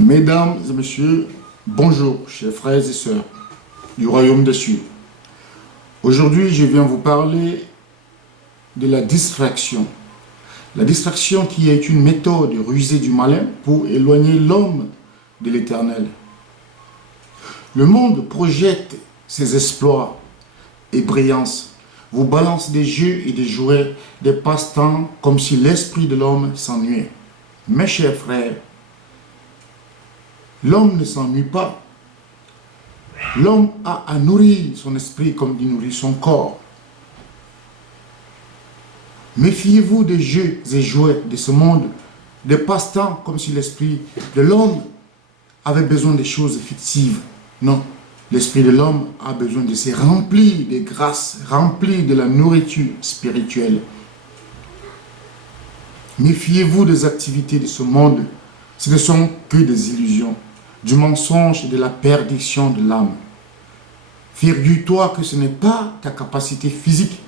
Mesdames et messieurs, bonjour, chers frères et sœurs du royaume des cieux. Aujourd'hui, je viens vous parler de la distraction. La distraction qui est une méthode rusée du malin pour éloigner l'homme de l'éternel. Le monde projette ses exploits et brillances, vous balance des jeux et des jouets, des passe-temps comme si l'esprit de l'homme s'ennuyait. Mes chers frères, l'homme ne s'ennuie pas. L'homme a à nourrir son esprit comme il nourrit son corps. Méfiez-vous des jeux et jouets de ce monde, des passe-temps comme si l'esprit de l'homme avait besoin des choses fictives. Non, l'esprit de l'homme a besoin de se remplir des grâces, remplir de la nourriture spirituelle. Méfiez-vous des activités de ce monde, ce ne sont que des illusions, du mensonge et de la perdition de l'âme. Figure-toi que ce n'est pas ta capacité physique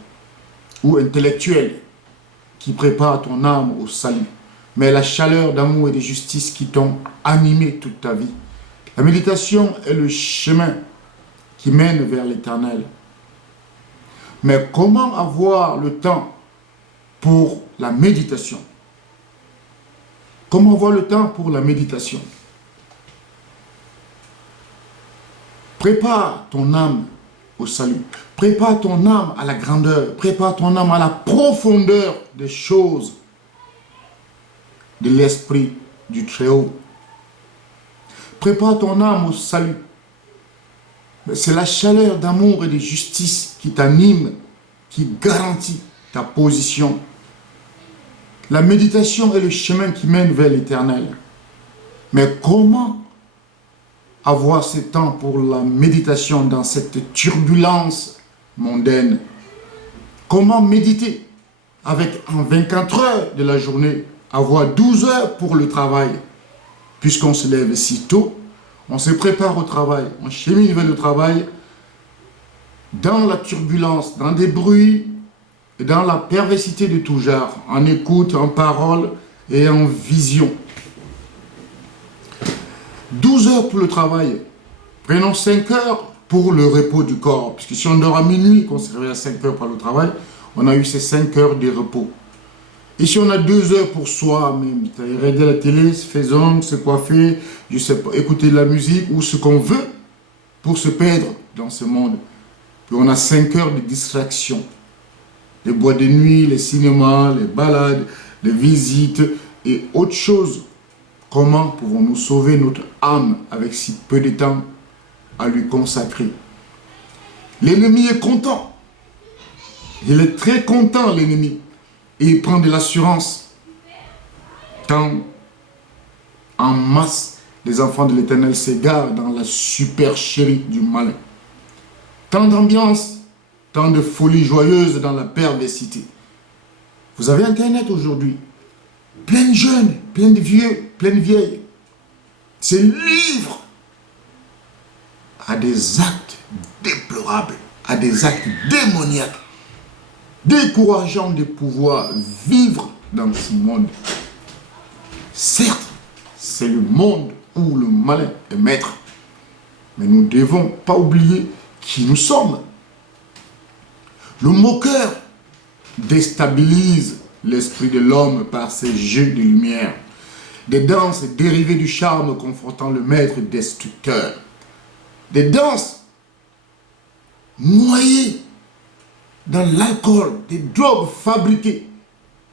ou intellectuelle qui prépare ton âme au salut, mais la chaleur d'amour et de justice qui t'ont animé toute ta vie. La méditation est le chemin qui mène vers l'éternel. Mais comment avoir le temps pour la méditation? Comment avoir le temps pour la méditation? Prépare ton âme au salut. Prépare ton âme à la grandeur. Prépare ton âme à la profondeur des choses de l'esprit du Très-Haut. Prépare ton âme au salut. C'est la chaleur d'amour et de justice qui t'anime, qui garantit ta position. La méditation est le chemin qui mène vers l'éternel. Mais comment avoir ce temps pour la méditation dans cette turbulence mondaine? Comment méditer avec en 24 heures de la journée, avoir 12 heures pour le travail? Puisqu'on se lève si tôt, on se prépare au travail, on chemine vers le travail, dans la turbulence, dans des bruits, et dans la perversité de tout genre, en écoute, en parole et en vision. 12 heures pour le travail. Prenons 5 heures pour le repos du corps. Puisque si on dort à minuit, qu'on se réveille à 5 heures pour le travail, on a eu ces 5 heures de repos. Et si on a 2 heures pour soi, même, regarder la télé, se faire ongles, se coiffer, je sais pas, écouter de la musique ou ce qu'on veut pour se perdre dans ce monde. Puis on a 5 heures de distraction. Les boîtes de nuit, les cinémas, les balades, les visites et autres choses. Comment pouvons-nous sauver notre âme avec si peu de temps à lui consacrer? L'ennemi est content. Il est très content, l'ennemi. Et il prend de l'assurance. Tant en masse, les enfants de l'Éternel s'égarent dans la supercherie du malin. Tant d'ambiance, tant de folie joyeuse dans la perversité. Vous avez Internet aujourd'hui. Plein de jeunes, plein de vieux, plein de vieilles. Se livrent à des actes déplorables, à des actes démoniaques, décourageants de pouvoir vivre dans ce monde. Certes, c'est le monde où le malin est maître, mais nous ne devons pas oublier qui nous sommes. Le moqueur déstabilise l'esprit de l'homme par ses jeux de lumière, des danses dérivées du charme confortant le maître destructeur, des danses noyées dans l'alcool, des drogues fabriquées,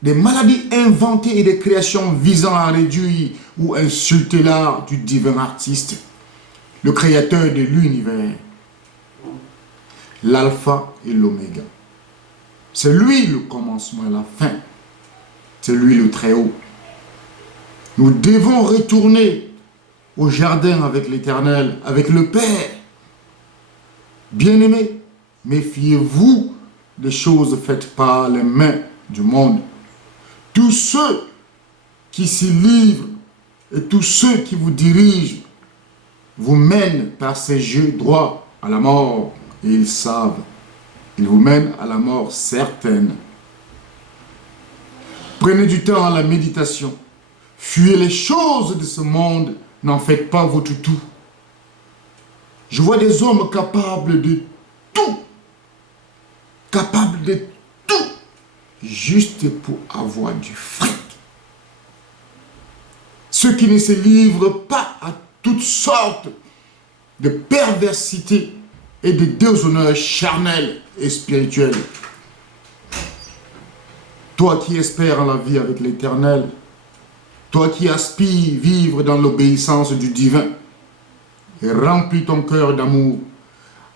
des maladies inventées et des créations visant à réduire ou insulter l'art du divin artiste, le créateur de l'univers, l'alpha et l'oméga. C'est lui le commencement et la fin. C'est lui le Très-Haut. Nous devons retourner au jardin avec l'Éternel, avec le Père. Bien-aimés, méfiez-vous des choses faites par les mains du monde. Tous ceux qui s'y livrent et tous ceux qui vous dirigent vous mènent par ces jeux droits à la mort. Et ils savent. Ils vous mènent à la mort certaine. Prenez du temps à la méditation. Fuyez les choses de ce monde n'en faites pas votre tout. Je vois des hommes capables de tout. Capables de tout. Juste pour avoir du fric. Ceux qui ne se livrent pas à toutes sortes de perversité et de déshonneur charnel et spirituel. Toi qui espères en la vie avec l'Éternel, toi qui aspires vivre dans l'obéissance du divin, remplis ton cœur d'amour,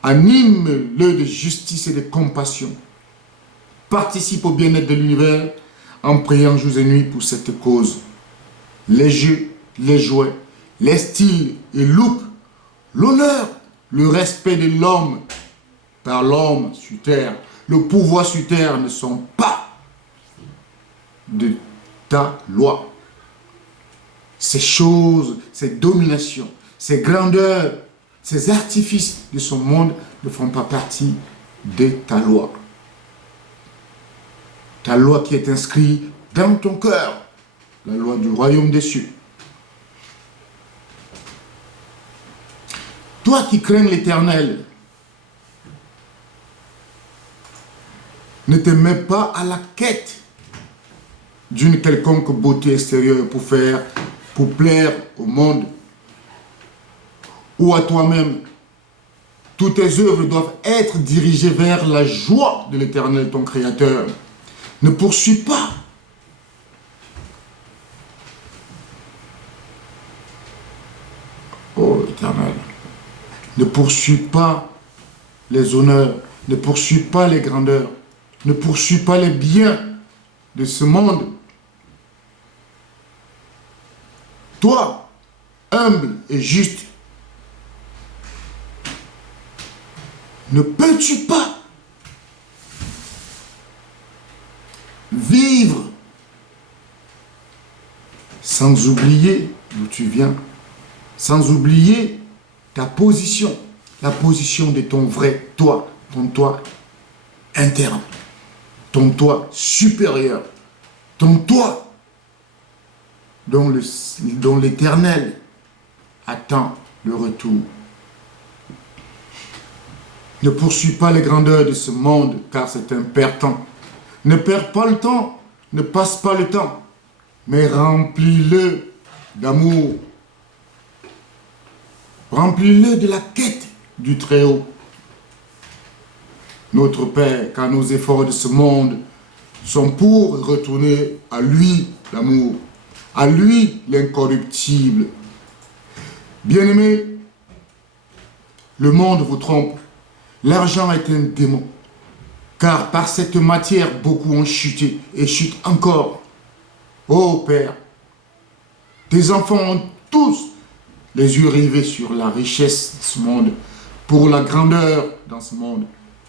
anime-le de justice et de compassion. Participe au bien-être de l'univers en priant jour et nuit pour cette cause. Les jeux, les jouets, les styles et looks, l'honneur, le respect de l'homme par l'homme sur terre, le pouvoir sur terre ne sont pas de ta loi. Ces choses, ces dominations, ces grandeurs, ces artifices de ce monde ne font pas partie de ta loi. Ta loi qui est inscrite dans ton cœur, la loi du royaume des cieux. Toi qui crains l'Éternel, ne te mets pas à la quête d'une quelconque beauté extérieure pour plaire au monde ou à toi-même. Toutes tes œuvres doivent être dirigées vers la joie de l'Éternel, ton Créateur. Ne poursuis pas oh Éternel, ne poursuis pas les honneurs, ne poursuis pas les grandeurs, ne poursuis pas les biens de ce monde. Toi, humble et juste, ne peux-tu pas vivre sans oublier d'où tu viens, sans oublier ta position, la position de ton vrai toi, ton toi interne, ton toi supérieur, ton toi dont l'Éternel attend le retour. Ne poursuis pas les grandeurs de ce monde, car c'est un perd-temps. Ne perds pas le temps, ne passe pas le temps, mais remplis-le d'amour. Remplis-le de la quête du Très-Haut. Notre Père, car nos efforts de ce monde sont pour retourner à lui l'amour, à lui l'incorruptible. Bien-aimés, le monde vous trompe. L'argent est un démon. Car par cette matière, beaucoup ont chuté et chutent encore. Ô Père, tes enfants ont tous les yeux rivés sur la richesse de ce monde, pour la grandeur dans ce monde.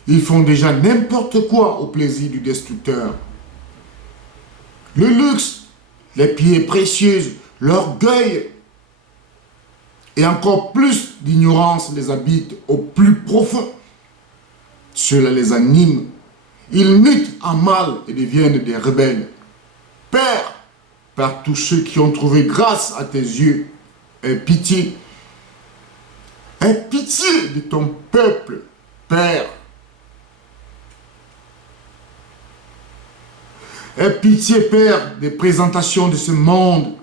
Ils font déjà n'importe quoi au plaisir du destructeur. Le luxe, les pieds précieuses, l'orgueil et encore plus d'ignorance les habitent au plus profond. Cela les anime. Ils mutent en mal et deviennent des rebelles. Père, par tous ceux qui ont trouvé grâce à tes yeux, aie pitié. Aie pitié de ton peuple, Père. Aie pitié, Père, des présentations de ce monde,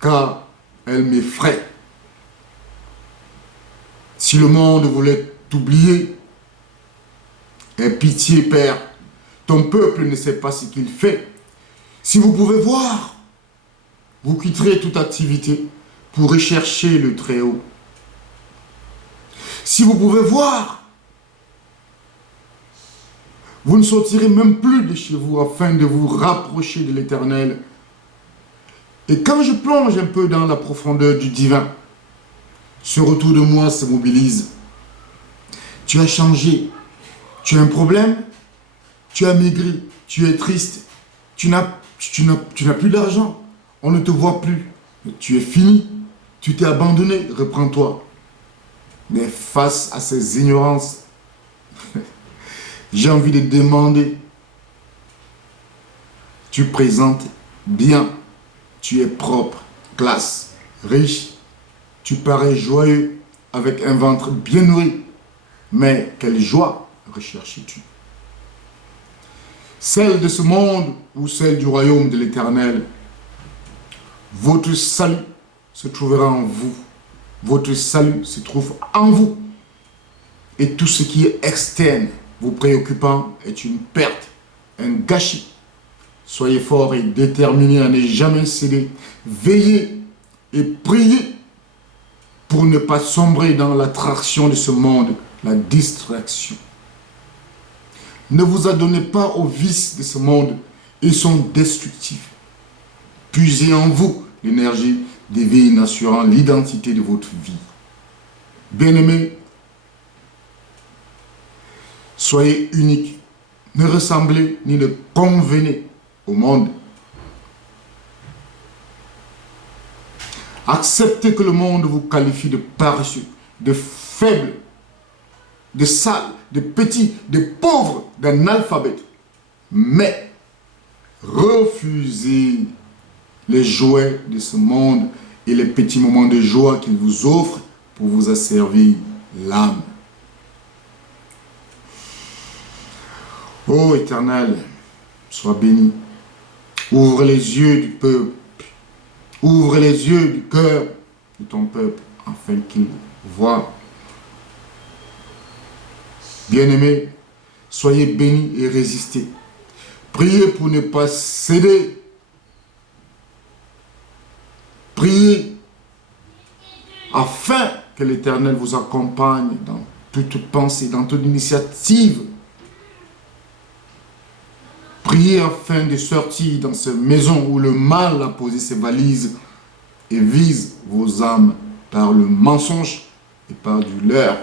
car elles m'effraient. Si le monde voulait t'oublier, aie pitié, Père. Ton peuple ne sait pas ce qu'il fait. Si vous pouvez voir, vous quitterez toute activité pour rechercher le Très-Haut. Si vous pouvez voir, vous ne sortirez même plus de chez vous afin de vous rapprocher de l'Éternel. Et quand je plonge un peu dans la profondeur du divin, ce retour de moi se mobilise. Tu as changé. Tu as un problème. Tu as maigri. Tu es triste. Tu n'as plus d'argent. On ne te voit plus. Tu es fini. Tu t'es abandonné. Reprends-toi. Mais face à ces ignorances, j'ai envie de demander. Tu présentes bien. Tu es propre, classe, riche, Tu parais joyeux avec un ventre bien nourri. Mais quelle joie recherches-tu? Celle de ce monde ou celle du royaume de l'Éternel? Votre salut se trouvera en vous. Votre salut se trouve en vous. Et tout ce qui est externe, vous préoccupant, est une perte, un gâchis. Soyez forts et déterminés à ne jamais céder. Veillez et priez pour ne pas sombrer dans l'attraction de ce monde, la distraction. Ne vous adonnez pas aux vices de ce monde, ils sont destructifs. Puisez en vous l'énergie divine assurant l'identité de votre vie. Bien-aimés, soyez uniques, ne ressemblez ni ne convenez au monde. Acceptez que le monde vous qualifie de paresseux, de faible, de sale, de petit, de pauvre, d'analphabète. Mais refusez les jouets de ce monde et les petits moments de joie qu'il vous offre pour vous asservir l'âme. Ô Éternel, sois béni. Ouvre les yeux du peuple. Ouvre les yeux du cœur de ton peuple afin qu'il voie. Bien-aimés, soyez bénis et résistez. Priez pour ne pas céder. Priez afin que l'Éternel vous accompagne dans toute pensée, dans toute initiative. Priez afin de sortir dans cette maison où le mal a posé ses valises et vise vos âmes par le mensonge et par du leurre.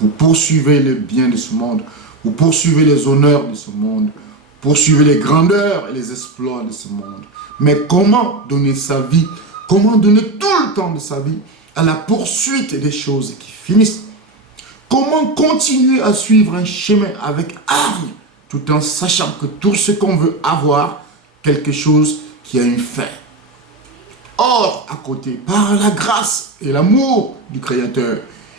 Vous poursuivez le bien de ce monde, vous poursuivez les honneurs de ce monde, poursuivez les grandeurs et les exploits de ce monde. Mais comment donner sa vie, comment donner tout le temps de sa vie à la poursuite des choses qui finissent? Comment continuer à suivre un chemin avec hargne, tout en sachant que tout ce qu'on veut avoir, quelque chose qui a une fin. Or, à côté, par la grâce et l'amour du Créateur,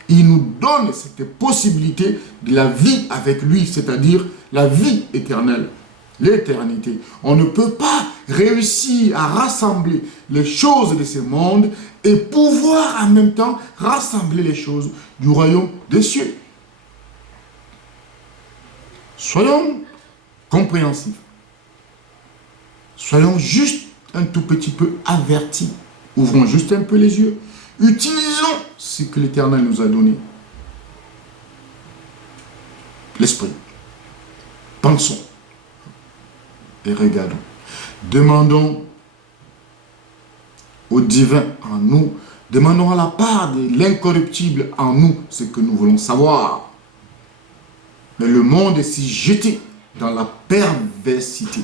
il nous donne cette possibilité de la vie avec lui, c'est-à-dire la vie éternelle, l'éternité. On ne peut pas réussir à rassembler les choses de ce monde et pouvoir en même temps rassembler les choses du royaume des cieux. Soyons compréhensifs. Soyons juste un tout petit peu avertis. Ouvrons juste un peu les yeux. Utilisons ce que l'Éternel nous a donné. L'esprit. Pensons et regardons. Demandons au divin en nous, demandons à la part de l'incorruptible en nous ce que nous voulons savoir. Mais le monde est si jeté dans la perversité,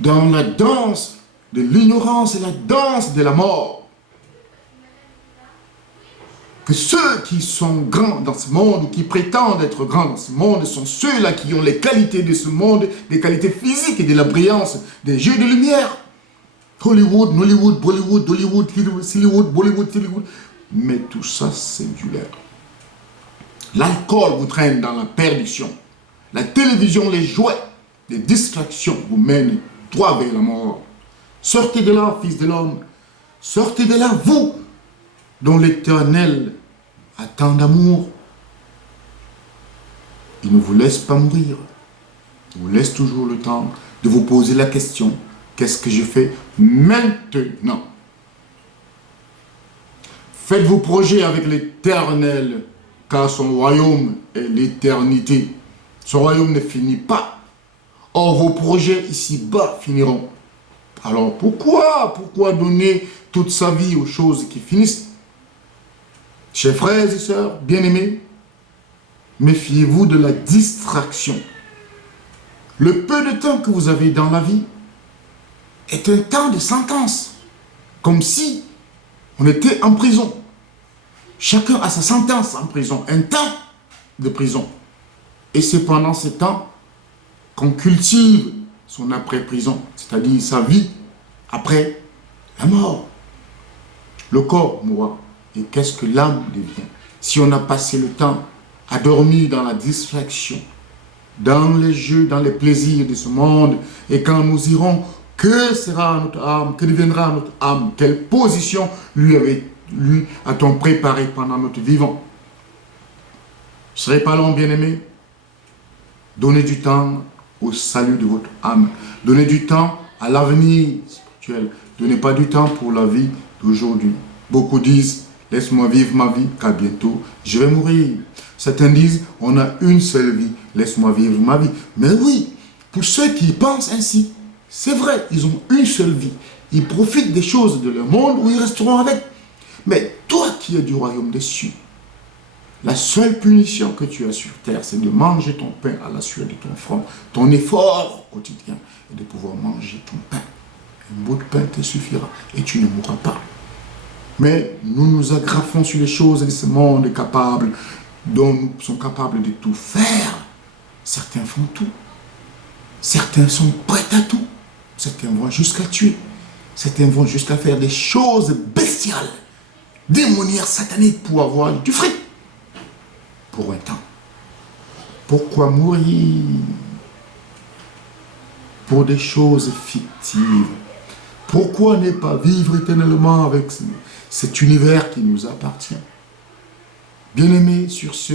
dans la danse de l'ignorance et la danse de la mort, que ceux qui sont grands dans ce monde, ou qui prétendent être grands dans ce monde, sont ceux-là qui ont les qualités de ce monde, des qualités physiques et de la brillance, des jeux de lumière. Hollywood, Nollywood, Bollywood, Hollywood, Sillywood, Bollywood, Sillywood. Mais tout ça, c'est du leurre. L'alcool vous traîne dans la perdition. La télévision, les jouets, les distractions vous mènent droit vers la mort. Sortez de là, fils de l'homme. Sortez de là, vous, dont l'Éternel a tant d'amour. Il ne vous laisse pas mourir. Il vous laisse toujours le temps de vous poser la question, qu'est-ce que je fais maintenant? Faites vos projets avec l'Éternel, car son royaume est l'éternité. Son royaume ne finit pas. Or, vos projets ici-bas finiront. Alors, pourquoi donner toute sa vie aux choses qui finissent? Chers frères et sœurs, bien-aimés, méfiez-vous de la distraction. Le peu de temps que vous avez dans la vie est un temps de sentence. Comme si on était en prison. Chacun a sa sentence en prison, un temps de prison. Et c'est pendant ce temps qu'on cultive son après-prison, c'est-à-dire sa vie après la mort. le corps mourra. Et qu'est-ce que l'âme devient? Si on a passé le temps à dormir dans la distraction, dans les jeux, dans les plaisirs de ce monde, et quand nous irons, que sera notre âme? Que deviendra notre âme? Quelle position lui a-t-on préparé pendant notre vivant? Je ne serai pas long, bien-aimé. Donnez du temps au salut de votre âme. Donnez du temps à l'avenir spirituel. Donnez pas du temps pour la vie d'aujourd'hui. Beaucoup disent, laisse-moi vivre ma vie, car bientôt je vais mourir. Certains disent, on a une seule vie, laisse-moi vivre ma vie. Mais oui, pour ceux qui pensent ainsi, c'est vrai, ils ont une seule vie. Ils profitent des choses de leur monde où ils resteront avec. Mais toi qui es du royaume des cieux, la seule punition que tu as sur terre, c'est de manger ton pain à la sueur de ton front. Ton effort quotidien est de pouvoir manger ton pain. Un bout de pain te suffira et tu ne mourras pas. Mais nous nous agrafons sur les choses de ce monde capable, dont nous sommes capables de tout faire. Certains font tout. Certains sont prêts à tout. Certains vont jusqu'à tuer. Certains vont jusqu'à faire des choses bestiales, démoniaques, sataniques pour avoir du fric. Pour un temps. Pourquoi mourir pour des choses fictives? Pourquoi ne pas vivre éternellement avec cet univers qui nous appartient? Bien-aimés, sur ce,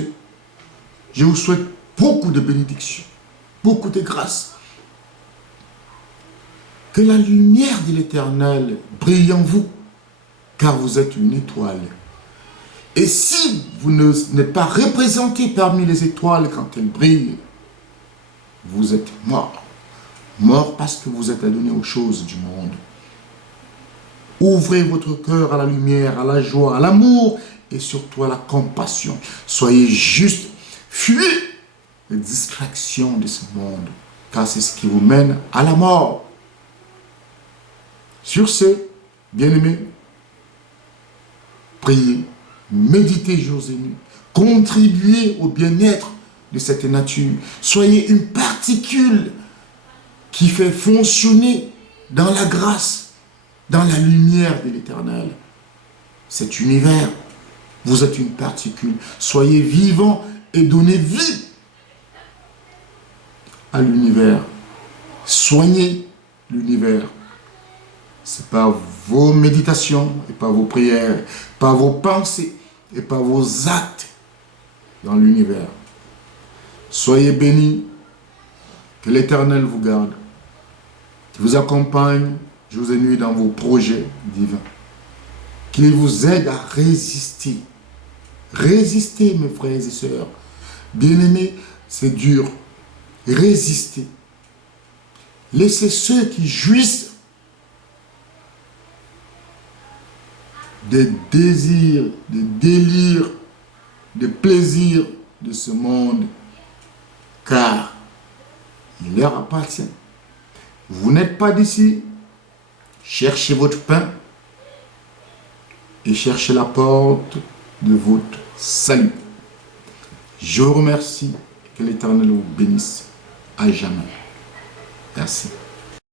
je vous souhaite beaucoup de bénédictions, beaucoup de grâce. Que la lumière de l'Éternel brille en vous, car vous êtes une étoile. Et si vous n'êtes pas représenté parmi les étoiles quand elles brillent, vous êtes mort. Mort parce que vous êtes adonné aux choses du monde. Ouvrez votre cœur à la lumière, à la joie, à l'amour et surtout à la compassion. Soyez juste, fuyez les distractions de ce monde, car c'est ce qui vous mène à la mort. Sur ce, bien-aimés, priez, méditez jours et nuits, contribuez au bien-être de cette nature. Soyez une particule qui fait fonctionner dans la grâce, dans la lumière de l'Éternel. Cet univers, vous êtes une particule. Soyez vivants et donnez vie à l'univers. Soignez l'univers. C'est par vos méditations et par vos prières, par vos pensées et par vos actes dans l'univers. Soyez bénis, que l'Éternel vous garde, qu'il vous accompagne jour et nuit dans vos projets divins, qu'il vous aide à résister. Résistez, mes frères et sœurs. Bien-aimés, c'est dur. Résistez. Laissez ceux qui jouissent des désirs, des délires, des plaisirs de ce monde, car il leur appartient. Vous n'êtes pas d'ici. Cherchez votre pain et cherchez la porte de votre salut. Je vous remercie, que l'Éternel vous bénisse à jamais. Merci.